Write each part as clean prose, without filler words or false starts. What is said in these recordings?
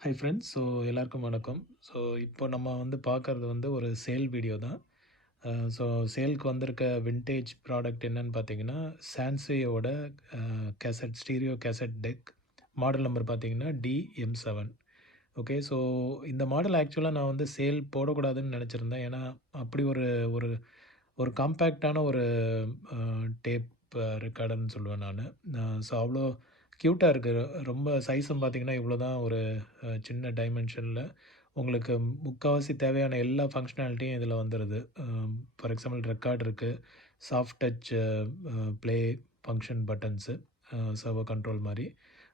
Hi friends. எல்லாருக்கும் வணக்கம். இப்போ நம்ம பார்க்கறது ஒரு சேல் வீடியோ தான். சேல்க்கு வந்திருக்க வின்டேஜ் ப்ராடக்ட் என்னன்னு பார்த்தீங்கன்னா, சான்சேயோட stereo cassette deck. Model number பார்த்தீங்கன்னா DM7. ஓகே. இந்த மாடல் ஆக்சுவலா நான் சேல் போடக்கூடாதுன்னு நெனச்சிருந்தேன். ஏன்னா, அப்படி ஒரு ஒரு ஒரு காம்பேக்ட்டான ஒரு அ டேப் ரெக்கார்டர்ன்னு சொல்லுவேன் நானு. அவ்வளோ க்யூட்டா இருக்கு. ரொம்ப சைஸும் பார்த்தீங்கன்னா, இவ்வளோ தான் ஒரு சின்ன டைமென்ஷனில உங்களுக்கு முக்காவாசி தேவையான எல்லா ஃபங்க்ஷனாலிட்டியும் இதில வந்துருது. ஃபார் எக்ஸாம்பிள் ரெக்கார்ட் இருக்கு. Soft touch play function buttons, servo control மாரி.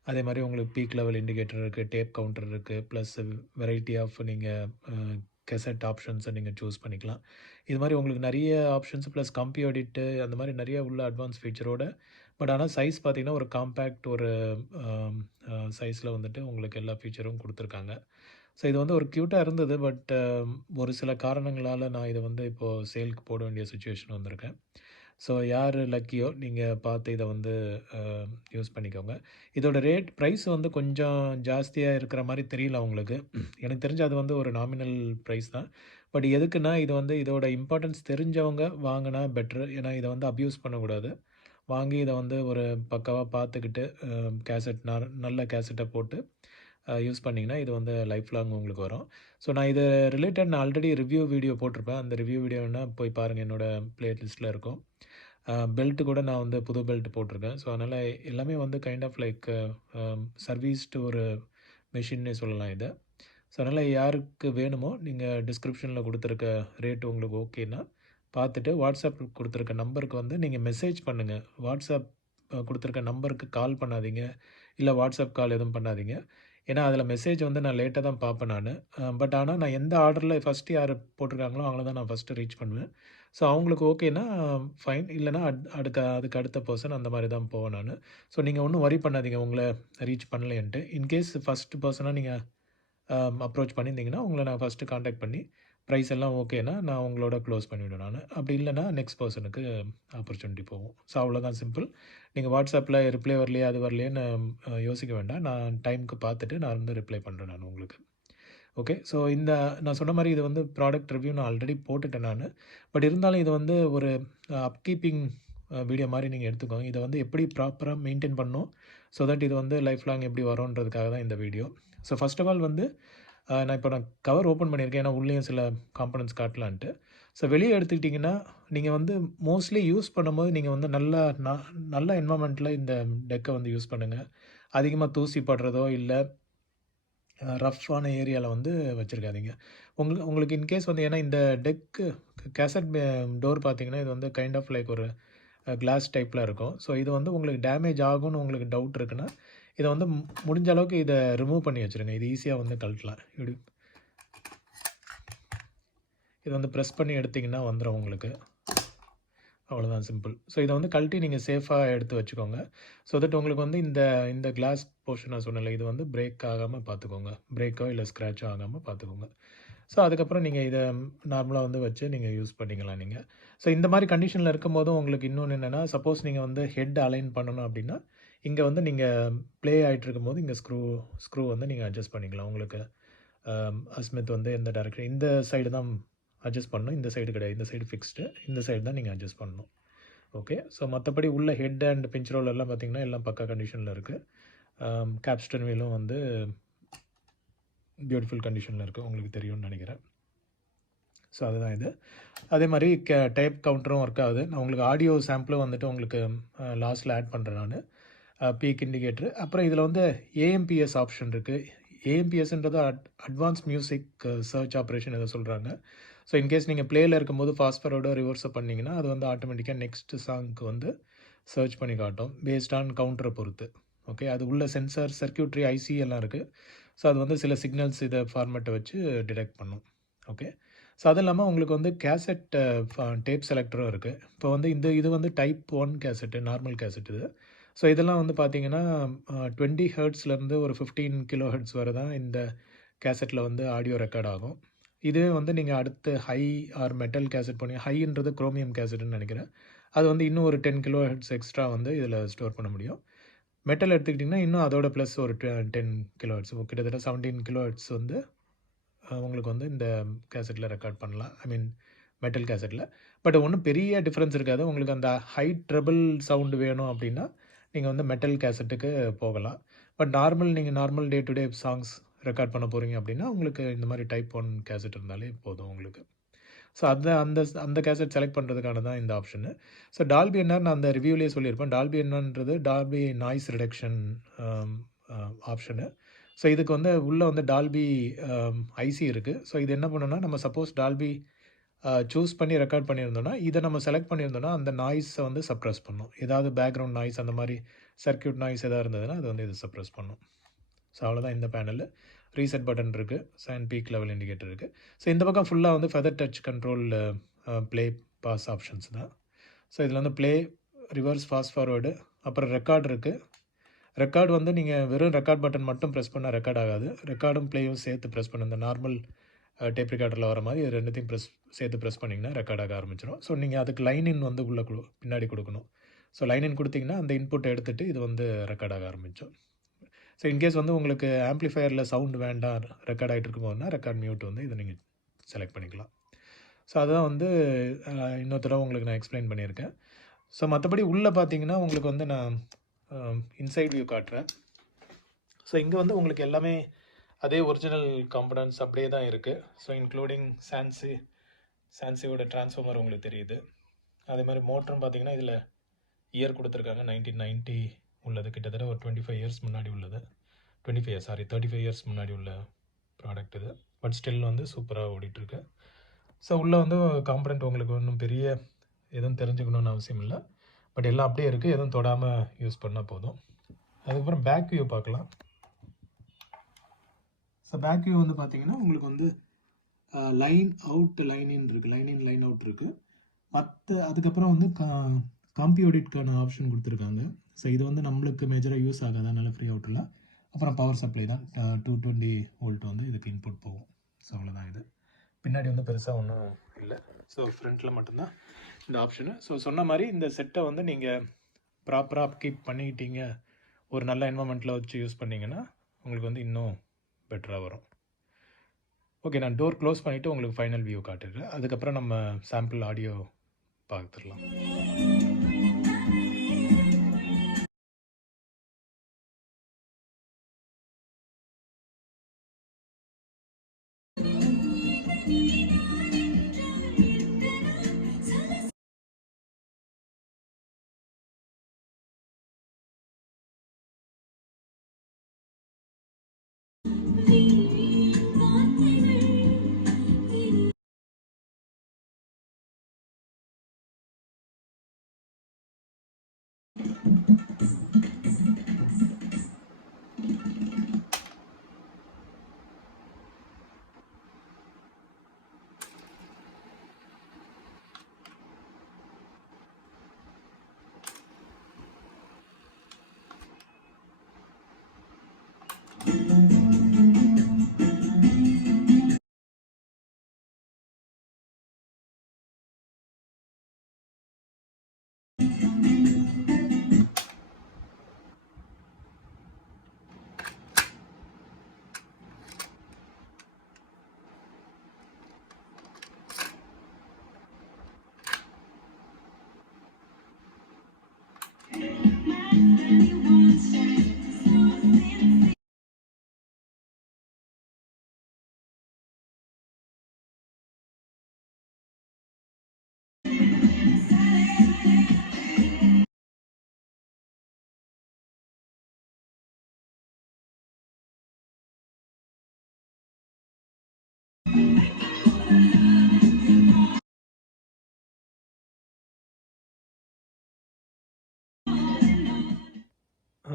அதே மாரி உங்களுக்கு பீக் லெவல் இண்டிகேட்டர் இருக்கு, டேப் கவுண்டர் இருக்கு. ப்ளஸ் வெரைட்டி ஆஃப் நீங்க கெசெட் ஆப்ஷன்ஸை நீங்க சூஸ் பண்ணிக்கலாம். இது மாரி உங்களுக்கு நெறைய ஆப்ஷன்ஸ் ப்ளஸ் கம்பி எடிட்டு அந்த மாரி நெறைய உள்ள அட்வான்ஸ் ஃபீச்சரோட ஆனா சைஸ் பார்த்தீங்கன்னா, ஒரு காம்பேக்ட் ஒரு அம் சைஸ்ல உங்களுக்கு எல்லா ஃபீச்சரும் குடுத்துருக்காங்க. இது ஒரு க்யூட்டா இருந்தது. ஒரு சில காரணங்களால நான் இத இப்போ சேல்க்கு போட வேண்டிய சிச்சுவேஷன் வந்திருக்கேன். யாரு லக்கியோ நீங்க பார்த்து இத அ யூஸ் பண்ணிக்கோங்க. இதோட பிரைஸ் கொஞ்சம் ஜாஸ்தியா இருக்கிற மாரி தெரியல உங்களுக்கு. எனக்கு தெரிஞ்சு அது ஒரு நாமினல் பிரைஸ் தான். எதுக்குன்னா, இது இதோட இம்பார்ட்டன்ஸ் தெரிஞ்சவங்க வாங்குனா பெட்டரு. ஏன்னா இத அப்யூஸ் பண்ணக்கூடாது. வாங்கி இத ஒரு பக்காவா பார்த்துக்கிட்டு, நல்ல கேசட்ட போட்டு யூஸ் பண்ணிங்கன்னா, இது லைஃப் லாங் உங்களுக்கு வரும். நான் இது ரிலேட்டட் நான் ஆல்ரெடி ரிவ்யூ வீடியோ போட்டிருப்பேன். அந்த ரிவ்யூ வீடியோ வேணா போய் பாருங்க. என்னோட பிளேலிஸ்ட்ல இருக்கும். பெல்ட் கூட நான் புது பெல்ட் போட்டிருக்கேன். அதனால எல்லாமே கைண்ட் ஆஃப் லைக் சர்வீஸ்டு ஒரு மெஷின்னே சொல்லலாம் இத. அதனால யாருக்கு வேணுமோ, நீங்க டிஸ்கிரிப்ஷன்ல குடுத்துருக்க ரேட் உங்களுக்கு ஓகேன்னா, பார்த்துட்டு வாட்ஸ்அப் குடுத்துருக்க நம்பருக்கு நீங்க மெசேஜ் பண்ணுங்க. வாட்ஸ்அப் குடுத்துருக்க நம்பருக்கு கால் பண்ணாதீங்க. இல்ல வாட்ஸ்அப் கால் எதுவும் பண்ணாதீங்க. ஏன்னா, அதில மெசேஜ் நான் லேட்டா தான் பார்ப்பேன் நானு. ஆனா நான் எந்த ஆர்டர்ல ஃபர்ஸ்ட்டு யாரு போட்டிருக்காங்களோ, அவங்கள தான் நான் ஃபர்ஸ்ட்டு ரீச் பண்ணுவேன். அவங்களுக்கு ஓகேன்னா ஃபைன். இல்லன்னா அதுக்கு அடுத்த பெர்சன் அந்த மாரி தான் போவேன் நானு. நீங்க ஒண்ணும் வொரி பண்ணாதீங்க உங்கள ரீச் பண்ணலைன்ட்டு. இன்கேஸ் ஃபர்ஸ்ட் பெர்சனா நீங்க அப்ரோச் பண்ணியிருந்தீங்கன்னா, உங்கள நான் ஃபர்ஸ்ட்டு கான்டாக்ட் பண்ணி, பிரைஸ் எல்லாம் ஓகேன்னா, நான் உங்களோட க்ளோஸ் பண்ணிவிடுவேன் நானு. அப்படி இல்லன்னா, நெக்ஸ்ட் பெர்சனுக்கு ஆப்பர்ச்சுனிட்டி போகும். அவ்வளோதான் சிம்பிள். நீங்க வாட்ஸ்அப்ல ரிப்ளை வரலையா, அது வரலையேன்னு யோசிக்க வேண்டாம். நான் டைம்க்கு பார்த்துட்டு நான் ரிப்ளை பண்றேன் நான் உங்களுக்கு. ஓகே. நான் சொன்ன மாரி இது ப்ராடக்ட் ரிவ்யூ நான் ஆல்ரெடி போட்டுட்டேன் நானு. இருந்தாலும் இது ஒரு அப்கீப்பிங் வீடியோ மாரி நீங்க எடுத்துக்கோங்க. இத எப்படி ப்ராப்பரா மெயின்டெயின் பண்ணணும். தட் இது லைஃப் லாங் எப்படி வரும்ன்றதுக்காக தான் இந்த வீடியோ. ஃபர்ஸ்ட் ஆஃப் ஆல் நான் கவர் ஓப்பன் பண்ணியிருக்கேன். ஏன்னா உள்ளேயும் சில காம்போனன்ட்ஸ் காட்டலான்ட்டு. வெளிய எடுத்துக்கிட்டிங்கன்னா, நீங்க மோஸ்ட்லி யூஸ் பண்ணும்போது நீங்க நல்ல என்வைரன்மென்ட்ல இந்த டெக்க யூஸ் பண்ணுங்க. அதிகமா தூசி படுறதோ, இல்ல ரஃப்பான ஏரியால வச்சிருக்காதீங்க. உங்களுக்கு இன்கேஸ் ஏன்னா இந்த டெக்கு கேசட் டோர் பார்த்தீங்கன்னா, இது கைண்ட் ஆஃப் லைக் ஒரு கிளாஸ் டைப்ல இருக்கும். இது உங்களுக்கு டேமேஜ் ஆகும்னு உங்களுக்கு டவுட் இருக்குன்னா, இத முடிஞ்ச அளவுக்கு இத ரிமூவ் பண்ணி வச்சுருங்க. இது ஈஸியா கழட்டலாம். இத பிரஸ் பண்ணி எடுத்தீங்கன்னா வந்துரும் உங்களுக்கு. அவ்வளோதான் சிம்பிள். இத கழட்டி நீங்க சேஃபா எடுத்து வச்சுக்கோங்க. தட் உங்களுக்கு இந்த இந்த கிளாஸ் போர்ஷன் நான் சொன்னேன்ல, இது பிரேக் ஆகாம பார்த்துக்கோங்க. பிரேக்கோ இல்ல ஸ்க்ராட்சோ ஆகாம பார்த்துக்கோங்க. அதுக்கப்புறம் நீங்க இத நார்மலா வச்சு நீங்க யூஸ் பண்ணிக்கலாம் நீங்க. இந்த மாரி கண்டிஷன்ல இருக்கும்போது உங்களுக்கு இன்னொன்னு என்னன்னா, சப்போஸ் நீங்க ஹெட் அலைன் பண்ணணும் அப்டின்னா, இங்க நீங்க ப்ளே ஆயிட்டு இருக்கும்போது இங்க ஸ்க்ரூ நீங்க அட்ஜஸ்ட் பண்ணிக்கலாம். உங்களுக்கு அஸ்மித் எந்த டைரக்ஷன் இந்த சைடு தான் அட்ஜஸ்ட் பண்ணணும். இந்த சைடு கிடையாது. இந்த சைடு ஃபிக்ஸ்டு. இந்த சைடு தான் நீங்க அட்ஜஸ்ட் பண்ணணும். ஓகே. மத்தபடி உள்ள ஹெட் அண்ட் பிஞ்ச் ரோலர்லாம் பார்த்தீங்கன்னா, எல்லாம் பக்கா கண்டிஷன்ல இருக்கு. கேப்ஸ்டன் வீலும் பியூட்டிஃபுல் கண்டிஷன்ல இருக்கு. உங்களுக்கு தெரியும்னு நெனைக்கிறேன். அதுதான் இது. அதே மாரி டேப் கவுண்டரும் ஒர்க் ஆகுது. நான் உங்களுக்கு ஆடியோ சாம்பிளும் உங்களுக்கு லாஸ்ட்ல ஆட் பண்றேன் நானு. Peak indicator. அப்புறம் இதில ஏஎம்பிஎஸ் ஆப்ஷன் இருக்கு. ஏஎம்பிஎஸ்ன்றது அட்வான்ஸ் மியூசிக் சர்ச் ஆப்பரேஷன் ஏதோ சொல்றாங்க. இன்கேஸ் நீங்க ப்ளேல இருக்கும்போது ஃபாஸ்ட் ஃபார்வர்டோ, ரிவர்ஸோ பண்ணீங்கன்னா, அது ஆட்டோமேட்டிக்கா நெக்ஸ்ட் சாங்க்கு சர்ச் பண்ணி காட்டும். பேஸ்ட் ஆன் கவுண்டர பொறுத்து. ஓகே. அது உள்ள சென்சார், சர்க்யூட்ரி, ஐசி எல்லாம் இருக்கு. அது சில சிக்னல்ஸ் இத ஃபார்மேட்ட வச்சு டிடெக்ட் பண்ணும். ஓகே. அது இல்லாம உங்களுக்கு கேசெட் டேப் செலக்டரும் இருக்கு. இப்போ இது டைப் 1 கேசெட், நார்மல் கேசெட் இது. இதெல்லாம் பார்த்தீங்கன்னா, 20 ஹெர்ட்ஸ்லேருந்து ஒரு 15 கிலோ ஹெர்ட்ஸ் வரை தான் இந்த கேசெட்ல ஆடியோ ரெக்கார்ட் ஆகும். இதுவே நீங்க அடுத்து ஹை ஆர் மெட்டல் கேசெட் போனீங்க, ஹைன்றது குரோமியம் கேசெட்ன்னு நெனைக்கிறேன். அது இன்னும் ஒரு 10 கிலோ ஹெர்ட்ஸ் எக்ஸ்ட்ரா இதில ஸ்டோர் பண்ண முடியும். மெட்டல் எடுத்துக்கிட்டிங்கன்னா இன்னும் அதோட ப்ளஸ் ஒரு 10 கிலோஹெர்ட்ஸ் கிட்டத்தட்ட 17 கிலோஹெர்ட்ஸ் வந்து உங்களுக்கு வந்து இந்த கேசட்டில் ரெக்கார்ட் பண்ணலாம். ஐ மீன் மெட்டல் கேசட்டில். பட் ஒன்றும் பெரிய டிஃப்ரென்ஸ் இருக்காது. உங்களுக்கு அந்த ஹை ட்ரபிள் சவுண்டு வேணும் அப்படின்னா நீங்கள் வந்து மெட்டல் கேசட்டுக்கு போகலாம். பட் நீங்கள் normal day to day songs record பண்ண போகிறீங்க அப்படின்னா உங்களுக்கு இந்த மாதிரி டைப் 1 கேசட் இருந்தாலே போதும் உங்களுக்கு. ஸோ அந்த அந்த அந்த கேசட் செலக்ட் பண்ணுறதுக்கான தான் இந்த ஆப்ஷனு. ஸோ டால்பி என்ஆர் நான் அந்த ரிவ்யூலேயே சொல்லியிருப்பேன். டால்பி என்ஆர்ன்றது டால்பி நாய்ஸ் ரிடக்ஷன் ஆப்ஷனு. ஸோ இதுக்கு வந்து உள்ளே வந்து டால்பி ஐசி இருக்குது. ஸோ இது என்ன பண்ணுன்னா நம்ம சப்போஸ் டால்பி சூஸ் பண்ணி ரெக்கார்ட் பண்ணியிருந்தோன்னா இதை நம்ம செலக்ட் பண்ணியிருந்தோன்னா அந்த நாய்ஸை வந்து சப்ரஸ் பண்ணும். ஏதாவது பேக்ரவுண்ட் நாய்ஸ் அந்த மாதிரி சர்க்கியூட் நாய்ஸ் எதாவது இருந்ததுன்னா அது வந்து இது சப்ரஸ் பண்ணும். ஸோ அவ்வளோதான் இந்த பேனலில். ரீசெட் பட்டன் இருக்குது. அண்ட் பீக் லெவல் இண்டிகேட்டர் இருக்குது. ஸோ இந்த பக்கம் ஃபுல்லாக வந்து feather touch control play pause options தான். ஸோ இதில் வந்து ப்ளே, ரிவர்ஸ், ஃபாஸ்ட் ஃபார்வேர்டு, அப்புறம் ரெக்கார்டு இருக்குது. ரெக்கார்டு வந்து நீங்கள் வெறும் ரெக்கார்ட் பட்டன் மட்டும் ப்ரெஸ் பண்ணால் ரெக்கார்ட் ஆகாது. ரெக்கார்டும் ப்ளேயும் சேர்த்து ப்ரெஸ் பண்ண இந்த நார்மல் டேப் ரெக்கார்டரில் வர மாதிரி இது ரெண்டுத்தையும் சேர்த்து ப்ரெஸ் பண்ணிங்கன்னா ரெக்கார்ட் ஆக ஆரம்பிச்சிடும். ஸோ நீங்கள் அதுக்கு லைன் இன் வந்து உள்ளே பின்னாடி கொடுக்கணும். ஸோ லைன் இன் கொடுத்தீங்கன்னா அந்த இன்புட்டை எடுத்துகிட்டு இது வந்து ரெக்கார்ட் ஆக ஆரம்பித்தோம். ஸோ இன்கேஸ் வந்து உங்களுக்கு ஆம்ப்ளிஃபயரில் சவுண்டு வேண்டாம் ரெக்கார்ட் ஆகிட்டு இருக்கும்போதுனா ரெக்கார்ட் மியூட் வந்து இதை நீங்கள் செலக்ட் பண்ணிக்கலாம். ஸோ அதுதான் வந்து இன்னொரு தடவை உங்களுக்கு நான் எக்ஸ்பிளைன் பண்ணியிருக்கேன். ஸோ மற்றபடி உள்ளே பார்த்தீங்கன்னா உங்களுக்கு வந்து நான் இன்சைட் வியூ காட்டுறேன். ஸோ இங்கே வந்து உங்களுக்கு எல்லாமே அதே ஒரிஜினல் காம்பனன்ட்ஸ் அப்படியே தான் இருக்குது. ஸோ இன்க்ளூடிங் சான்சியோட டிரான்ஸ்ஃபார்மர் உங்களுக்கு தெரியுது. அதே மாதிரி மோட்டரும் பார்த்தீங்கன்னா இதில் இயர் கொடுத்துருக்காங்க 1990 உள்ளது. கிட்டத்தட்ட ஒரு 25 இயர்ஸ் முன்னாடி உள்ளது. 35 இயர்ஸ் முன்னாடி உள்ள ப்ராடக்ட் இது. பட் ஸ்டில் வந்து சூப்பராக ஓடிட்டுருக்கு. ஸோ உள்ளே வந்து காம்பனண்ட் உங்களுக்கு ஒன்றும் பெரிய எதுவும் தெரிஞ்சுக்கணுன்னு அவசியம் இல்லை. பட் எல்லாம் அப்படியே இருக்குது. எதுவும் தொடாமல் யூஸ் பண்ணால் போதும். அதுக்கப்புறம் பேக் வியூ பார்க்கலாம். ஸோ பேக் வியூ வந்து பார்த்தீங்கன்னா உங்களுக்கு வந்து லைன் அவுட், லைன் இன் இருக்குது. லைன் இன், லைன் அவுட் இருக்குது. அதுக்கப்புறம் வந்து காம்பியோடிட்கான ஆப்ஷன் கொடுத்துருக்காங்க. ஸோ இது வந்து நம்மளுக்கு மேஜராக யூஸ் ஆகாது, அதனால் ஃப்ரீ அவுட்டில். அப்புறம் பவர் சப்ளை தான் 220 வோல்ட் வந்து இதுக்கு இன்புட் போகும். ஸோ அவ்வளோதான். இது பின்னாடி வந்து பெருசாக ஒன்றும் இல்லை. ஸோ ஃப்ரண்ட்டில் மட்டும்தான் இந்த ஆப்ஷனு. ஸோ சொன்ன மாதிரி இந்த செட்டை வந்து நீங்கள் ப்ராப்பராக அப்கீப் பண்ணிக்கிட்டீங்க, ஒரு நல்ல என்வரன்மெண்ட்டில் வச்சு யூஸ் பண்ணிங்கன்னா உங்களுக்கு வந்து இன்னும் பெட்டராக வரும். ஓகே, நான் டோர் க்ளோஸ் பண்ணிவிட்டு உங்களுக்கு ஃபைனல் வியூ காட்டுறேன். அதுக்கப்புறம் நம்ம சாம்பிள் ஆடியோ பார்த்துடலாம்.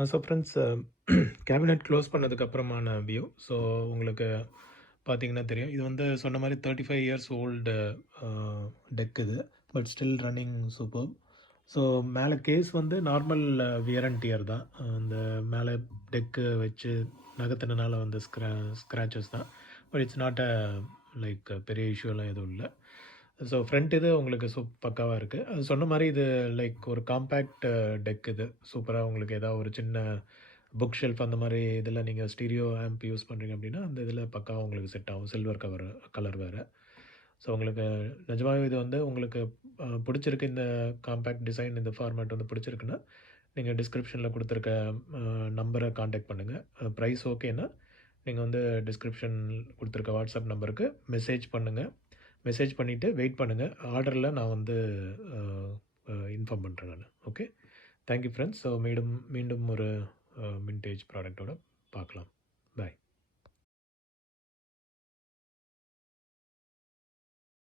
ஸோ ஃப்ரெண்ட்ஸ், கேபினெட் க்ளோஸ் பண்ணதுக்கப்புறமான வியூ. ஸோ உங்களுக்கு பார்த்தீங்கன்னா தெரியும், இது வந்து சொன்ன மாதிரி 35 இயர்ஸ் ஓல்டு டெக் இது. But still running super. So மேலே கேஸ் வந்து நார்மல் வியர் அண்ட் டியர் தான். அந்த மேலே டெக்கு வச்சு நகர்த்தினால வந்து ஸ்க்ராச்சஸ் தான். But it's not a like பெரிய இஷ்யூலாம் எதுவும் இல்லை. ஸோ ஃப்ரண்ட் இது உங்களுக்கு பக்காவா இருக்கு. அது சொன்ன மாரி இது லைக் ஒரு காம்பேக்ட் டெக் இது. சூப்பரா உங்களுக்கு ஏதாவது ஒரு சின்ன புக் ஷெல்ஃப் அந்த மாரி இதில நீங்க ஸ்டீரியோ ஆம்ப் யூஸ் பண்றீங்க அப்டின்னா, அந்த இதில பக்காவா உங்களுக்கு செட் ஆகும். சில்வர் கலர் வேற. ஸோ உங்களுக்கு நிஜமாவே இது வந்து உங்களுக்கு புடிச்சிருக்கு இந்த காம்பேக்ட் டிசைன், இந்த ஃபார்மேட் வந்து புடிச்சிருக்குன்னா, நீங்க டிஸ்கிரிப்ஷன்ல குடுத்துருக்க அ நம்பர கான்டாக்ட் பண்ணுங்க. பிரைஸ் ஓகேன்னா, நீங்க வந்து டிஸ்கிரிப்ஷன் குடுத்துருக்க வாட்ஸ்அப் நம்பருக்கு மெசேஜ் பண்ணுங்க. மெசேஜ் பண்ணிவிட்டு வெயிட் பண்ணுங்கள். ஆர்டரில் நான் வந்து இன்ஃபார்ம் பண்ணுறேன் நான். Okay. Thank you friends. So மீண்டும் மீண்டும் ஒரு வின்டேஜ் ப்ராடக்ட்டோட பார்க்கலாம். பாய்.